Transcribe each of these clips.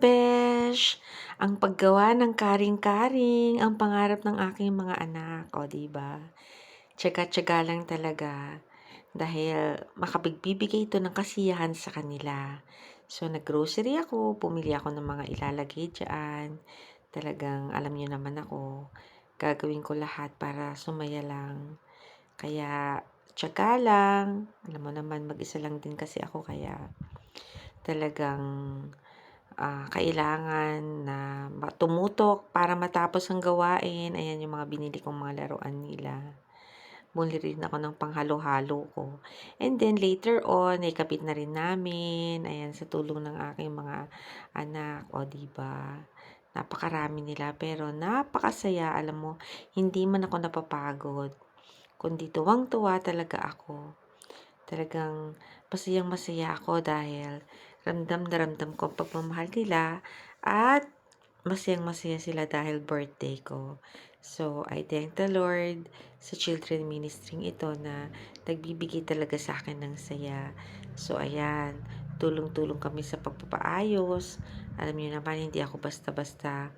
besh! Ang paggawa ng karing-karing ang pangarap ng aking mga anak, o 'di ba? Tiyaga-tiyaga lang talaga dahil makapagbibigay ito ng kasiyahan sa kanila. So nag-grocery ako, bumili ako ng mga ilalagay diyan. Talagang alam niyo naman ako, gagawin ko lahat para sumaya lang. Kaya tiyaga lang, alam mo naman mag-isa lang din kasi ako kaya talagang kailangan na tumutok para matapos ang gawain. Ayan yung mga binili kong mga laruan nila. Bumili rin ako ng panghalo-halo ko. And then later on, naikabit na rin namin. Ayan, sa tulong ng aking mga anak. O, diba? Napakarami nila pero napakasaya. Alam mo, hindi man ako napapagod. Kundi tuwang-tuwa talaga ako. Talagang masayang-masaya ako dahil ramdam na ramdam ko ang pagmamahal nila at masayang-masaya sila dahil birthday ko. So, I thank the Lord sa children ministry ito na nagbibigay talaga sa akin ng saya. So, ayan, tulong-tulong kami sa pagpapaayos. Alam niyo naman, hindi ako basta-basta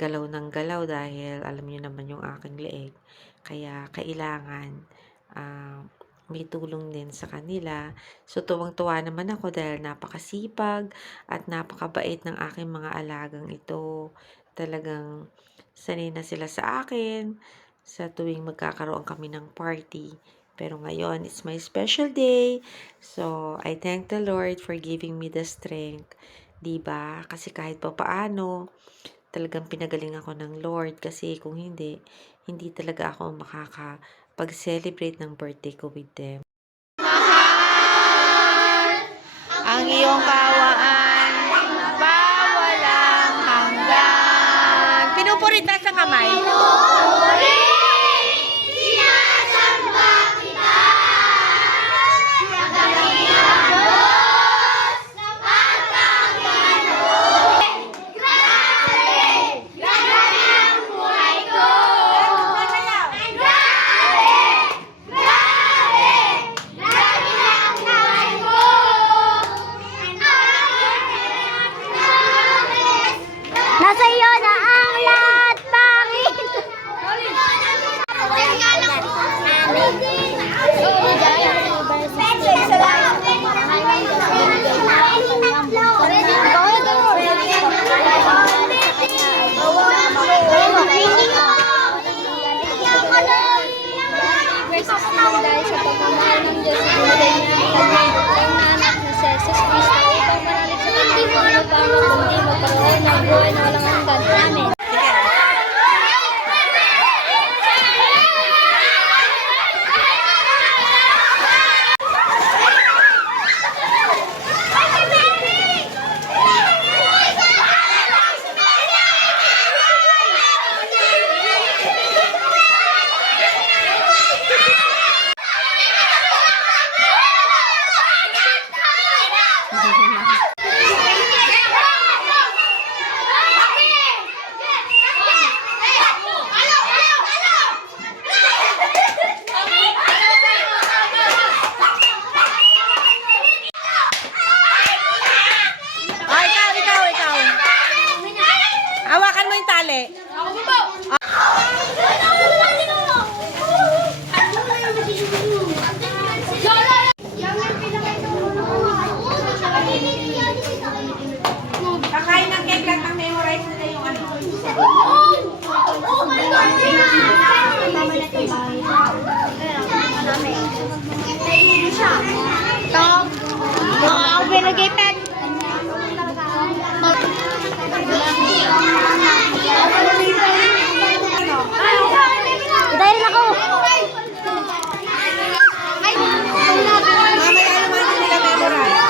galaw ng galaw dahil alam niyo naman yung aking leeg. Kaya kailangan may tulong din sa kanila. So, tuwang-tuwa naman ako dahil napakasipag at napakabait ng aking mga alagang ito. Talagang sanay na sila sa akin sa tuwing magkakaroon kami ng party. Pero ngayon, it's my special day. So, I thank the Lord for giving me the strength. Diba? Kasi kahit pa paano, talagang pinagaling ako ng Lord. Kasi kung hindi talaga ako makakapag-celebrate ng birthday ko with them. Ang iyong kawaan, pawalang hanggan. Pinupurita sa kamay. Nasa iyo na ang lahat, pangit! Versus ng dahil sa pagmamahal ng Diyos na binigay niya ang anak na si Jesus Cristo upang manalig sa kanyang mga paano kundi magkaroon ng buhay na walang hanggan. Amen. Ikaw. Hawakan mo yung tali. Kakain ng cake lang, memorize nila yung ano. Ako pinag-ipet. Dahil ako. Mamaya naman nila memorize.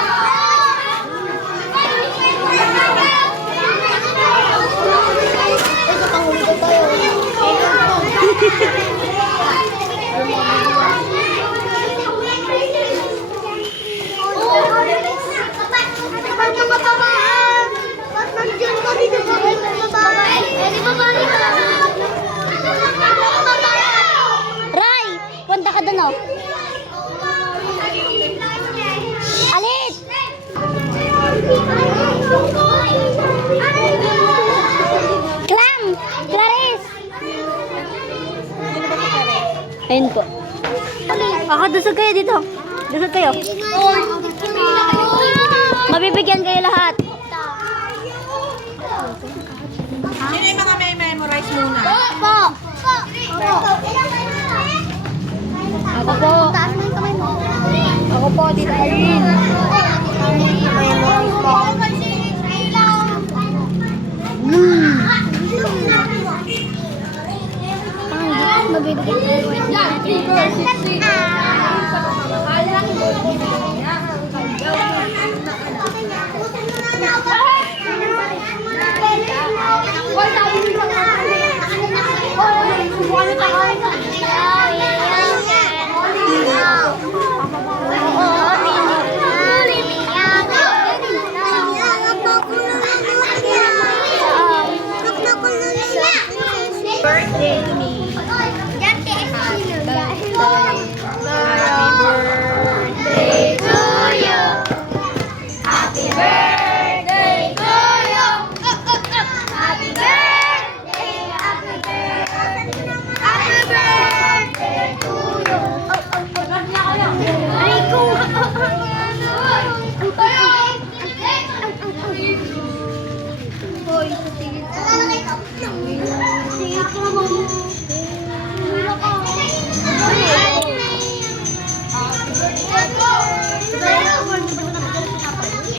Ray, punta ka doon, oh. Alit! Ayun po. Ako, dusog kayo dito. Dusog kayo. Mabibigyan kayo lahat. Sino yung mga may memorize muna? Po. Ako po. Ako po, Tita Irene. Birthday to